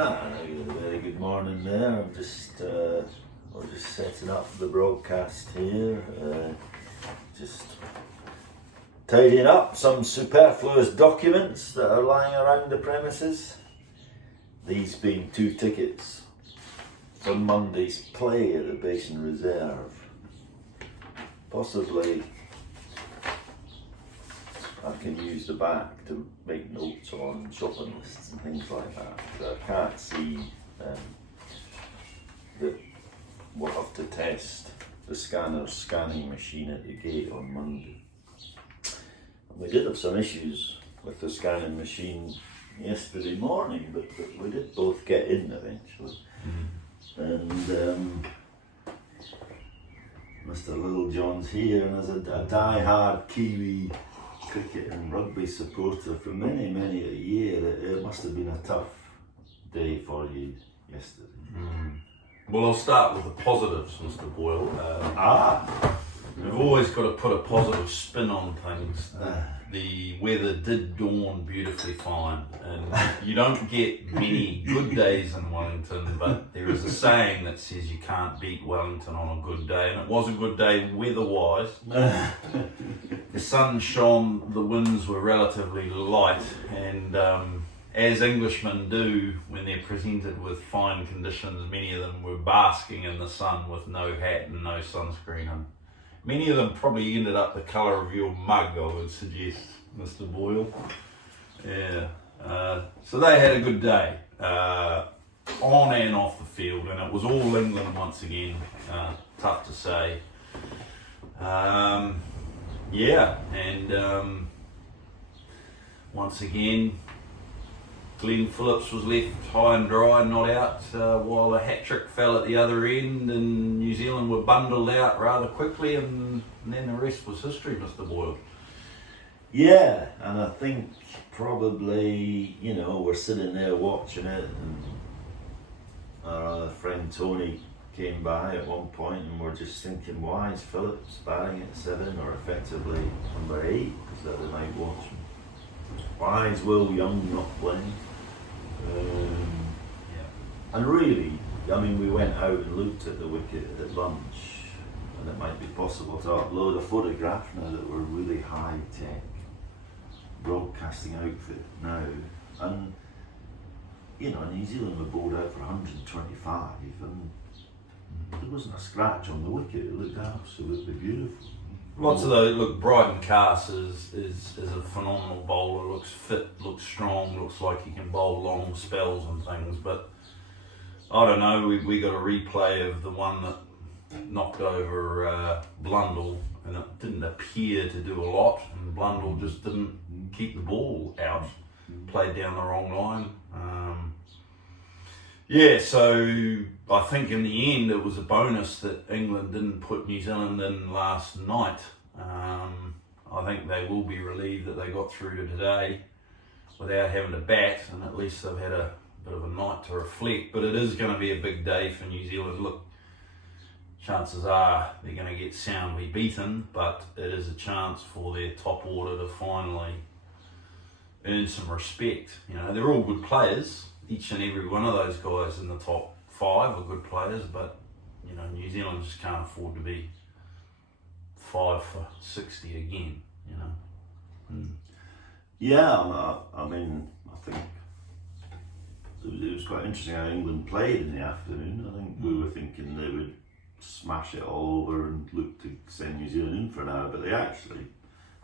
A very good morning there. We're just setting up the broadcast here. Just tidying up some superfluous documents that are lying around the premises. These being 2 tickets for Monday's play at the Basin Reserve. Possibly I can use the back to make notes on shopping lists and things like that. So I can't see that we'll have to test the scanning machine at the gate on Monday. We did have some issues with the scanning machine yesterday morning, but we did both get in eventually. And Mr. Littlejohn's here, and as a die-hard Kiwi cricket and rugby supporter for many a year, it must have been a tough day for you yesterday. Well, I'll start with the positives, Mr. Boyle. We've always got to put a positive spin on things. The weather did dawn beautifully fine, and you don't get many good days in Wellington, but there is a saying that says you can't beat Wellington on a good day, and it was a good day weather-wise. The sun shone, the winds were relatively light, and as Englishmen do when they're presented with fine conditions, many of them were basking in the sun with no hat and no sunscreen on. Many of them probably ended up the colour of your mug, I would suggest, Mr. Boyle. Yeah. So they had a good day, on and off the field, and it was all England once again. Tough to say. Once again, Glenn Phillips was left high and dry, not out, while a hat-trick fell at the other end, and New Zealand were bundled out rather quickly, and then the rest was history, Mr. Boyle. Yeah, and I think probably, we're sitting there watching it, and our other friend Tony came by at one point, and we're just thinking, why is Phillips batting at 7 or effectively number 8, because that they might watch him? Why is Will Young not playing? And really, we went out and looked at the wicket at lunch, and it might be possible to upload a photograph now that we're really high-tech broadcasting outfit now. And, New Zealand were bowled out for 125, and there wasn't a scratch on the wicket. It looked absolutely beautiful. Lots of those. Look, Bryden Cass is a phenomenal bowler. Looks fit, looks strong, looks like he can bowl long spells and things. But I don't know. We got a replay of the one that knocked over Blundell, and it didn't appear to do a lot. And Blundell just didn't keep the ball out, played down the wrong line. So I think in the end it was a bonus that England didn't put New Zealand in last night. I think they will be relieved that they got through to today without having to bat, and at least they've had a bit of a night to reflect. But it is going to be a big day for New Zealand. Look, chances are they're going to get soundly beaten, but it is a chance for their top order to finally earn some respect. They're all good players. Each and every one of those guys in the top 5 are good players, but New Zealand just can't afford to be 5 for 60 again. Yeah, I think it was quite interesting how England played in the afternoon. I think we were thinking they would smash it all over and look to send New Zealand in for an hour, but they actually,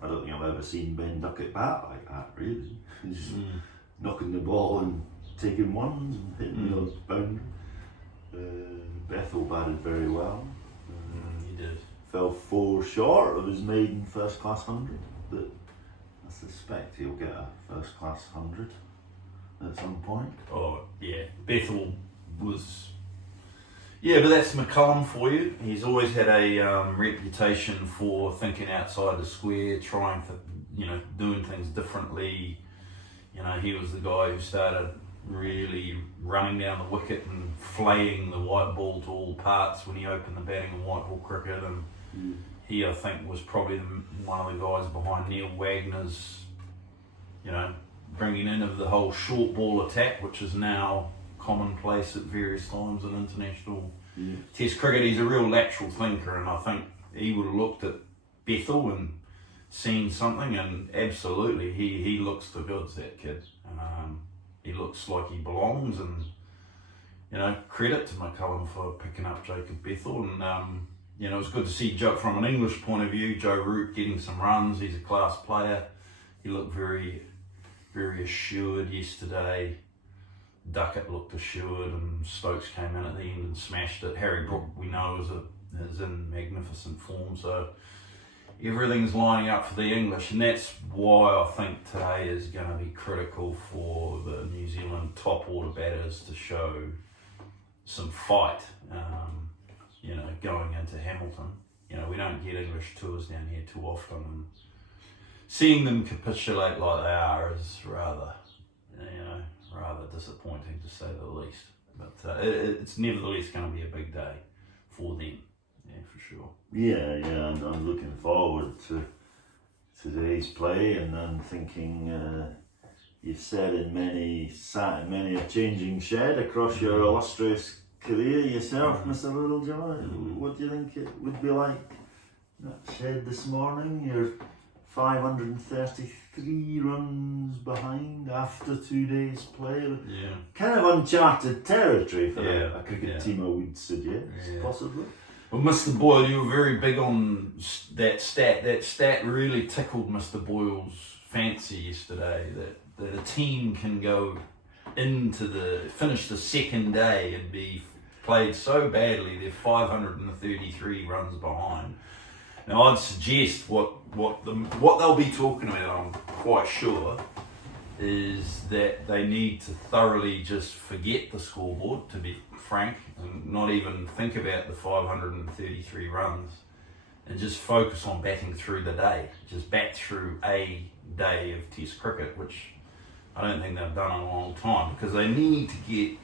I don't think I've ever seen Ben Duckett bat like that, really. Just knocking the ball and taking ones and hitting the odd boundary. Bethel batted very well. He did. Fell 4 short of his maiden first class 100, but I suspect he'll get a first class 100 at some point. Oh yeah, Bethel was. Yeah, but that's McCullum for you. He's always had a reputation for thinking outside the square, trying for doing things differently. He was the guy who started really running down the wicket and flaying the white ball to all parts when he opened the batting in white ball cricket, and he, I think, was probably one of the guys behind Neil Wagner's bringing in of the whole short ball attack, which is now commonplace at various times in international Test cricket. He's a real lateral thinker, and I think he would have looked at Bethel and seen something, and absolutely he looks the goods, that kid. He looks like he belongs, and credit to McCullum for picking up Jacob Bethel. And it was good to see Joe from an English point of view, Joe Root getting some runs. He's a class player. He looked very, very assured yesterday. Duckett looked assured, and Stokes came in at the end and smashed it. Harry Brook, we know, is in magnificent form, so everything's lining up for the English, and that's why I think today is going to be critical for the New Zealand top order batters to show some fight, going into Hamilton. We don't get English tours down here too often, and seeing them capitulate like they are is rather disappointing, to say the least. But it's nevertheless going to be a big day for them, for sure. Yeah, and I'm looking forward to today's play, and I'm thinking you've sat in many a changing shed across your illustrious career yourself, Mr. Littlejohn. What do you think it would be like, that shed this morning? You're 533 runs behind after 2 days play. Yeah. Kind of uncharted territory for a cricket team, I would suggest, possibly. Well, Mr. Boyle, you were very big on that stat. That stat really tickled Mr. Boyle's fancy yesterday, that a team can go finish the second day and be played so badly they're 533 runs behind. Now, I'd suggest what they'll be talking about, I'm quite sure, is that they need to thoroughly just forget the scoreboard, to be frank, and not even think about the 533 runs, and just focus on batting through the day. Just bat through a day of Test cricket, which I don't think they've done in a long time, because they need to get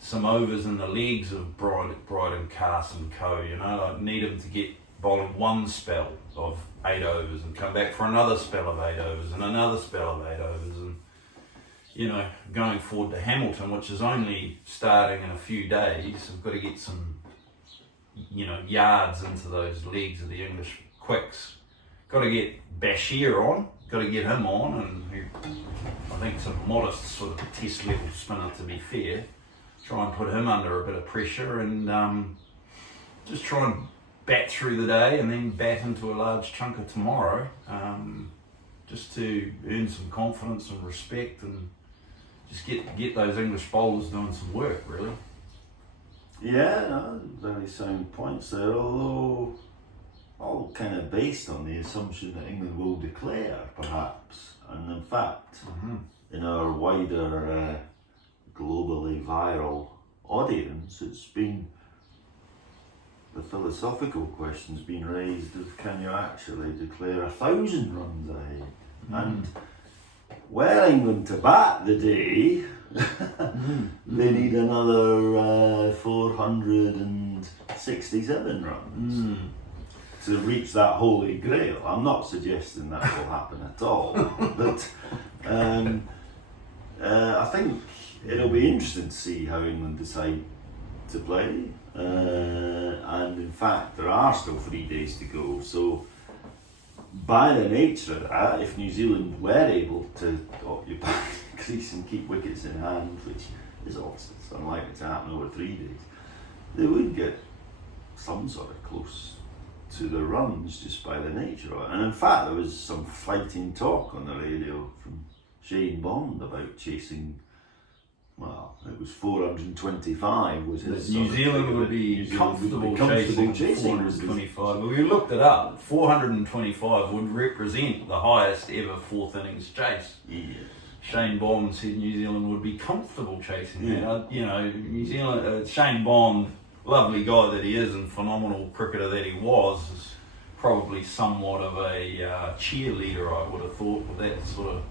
some overs in the legs of Bryden, Carson and co. I need them to get bowling one spell of 8 overs and come back for another spell of 8 overs and another spell of 8 overs, and going forward to Hamilton, which is only starting in a few days. We've got to get some yards into those legs of the English quicks. Got to get Bashir on, got to get him on, and I think it's a modest sort of Test level spinner, to be fair. Try and put him under a bit of pressure, and just try and bat through the day and then bat into a large chunk of tomorrow, just to earn some confidence and respect, and just get those English bowlers doing some work, really. Yeah, no, very sound points there, although all kind of based on the assumption that England will declare, perhaps, and in fact, in our wider globally viral audience, it's been the philosophical question's been raised of, can you actually declare 1,000 runs ahead? And were England to bat the day, they need another 467 runs to reach that holy grail. I'm not suggesting that will happen at all, but I think it'll be interesting to see how England decide to play, and in fact there are still 3 days to go, so by the nature of that, if New Zealand were able to occupy the crease and keep wickets in hand, which is obviously unlikely to happen over 3 days, they would get some sort of close to the runs just by the nature of it. And in fact there was some fighting talk on the radio from Shane Bond about chasing, well, it was 425 was his. New Zealand would be comfortable chasing 425. But we looked it up. 425 would represent the highest ever fourth innings chase. Yeah. Shane Bond said New Zealand would be comfortable chasing that. New Zealand, Shane Bond, lovely guy that he is and phenomenal cricketer that he was, is probably somewhat of a cheerleader, I would have thought, with that sort of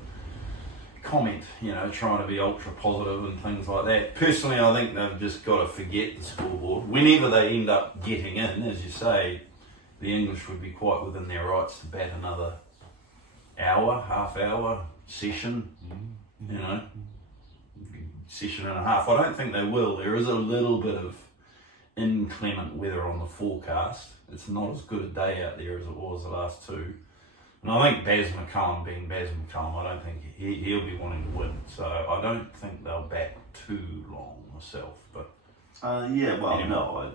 comment, trying to be ultra positive and things like that. Personally, I think they've just got to forget the scoreboard. Whenever they end up getting in, as you say, the English would be quite within their rights to bat another half hour session. session and a half. I don't think they will. There is a little bit of inclement weather on the forecast. It's not as good a day out there as it was the last two. And I think Baz McCullum, being Baz McCullum, I don't think he'll be wanting to win. So I don't think they'll back too long myself. But yeah, well, anyway. no,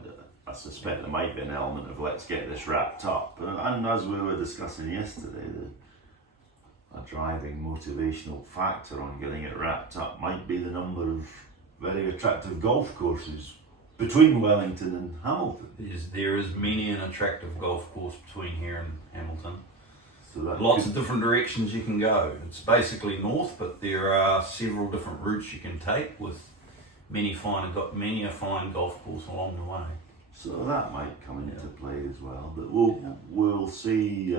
I suspect there might be an element of let's get this wrapped up. And as we were discussing yesterday, a driving motivational factor on getting it wrapped up might be the number of very attractive golf courses between Wellington and Hamilton. There is many an attractive golf course between here and Hamilton. So that Lots of different directions you can go. It's basically north, but there are several different routes you can take with many a fine golf course along the way. So that might come into play as well. But we'll see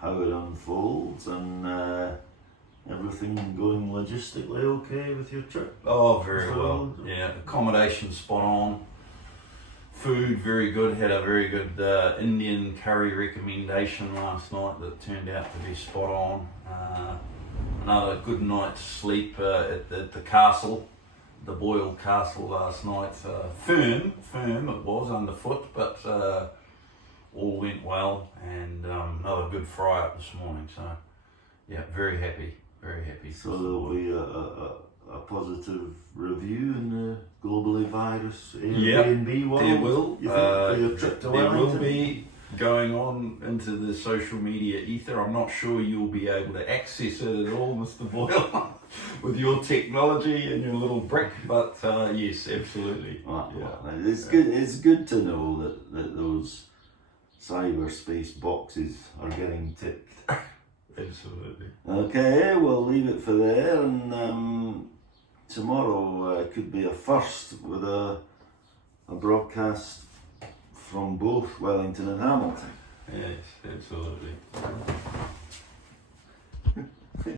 how it unfolds and everything going logistically okay with your trip. Oh, very well. Yeah, accommodation spot on. Food very good. Had a very good Indian curry recommendation last night that turned out to be spot on. Another good night's sleep at the castle, the Boyle Castle last night. Firm it was underfoot, but all went well. And another good fry up this morning. So yeah, very happy. So there'll be a positive review in the globally virus Airbnb world. There will. You think, for your trip to there Wellington? will be going on into the social media ether. I'm not sure you'll be able to access it at all, Mr. Boyle, with your technology and your little brick. But yes, absolutely. Well, it's good. It's good to know that those cyberspace boxes are getting ticked. Absolutely. Okay, we'll leave it for there, and tomorrow could be a first with a broadcast from both Wellington and Hamilton. Yes, absolutely.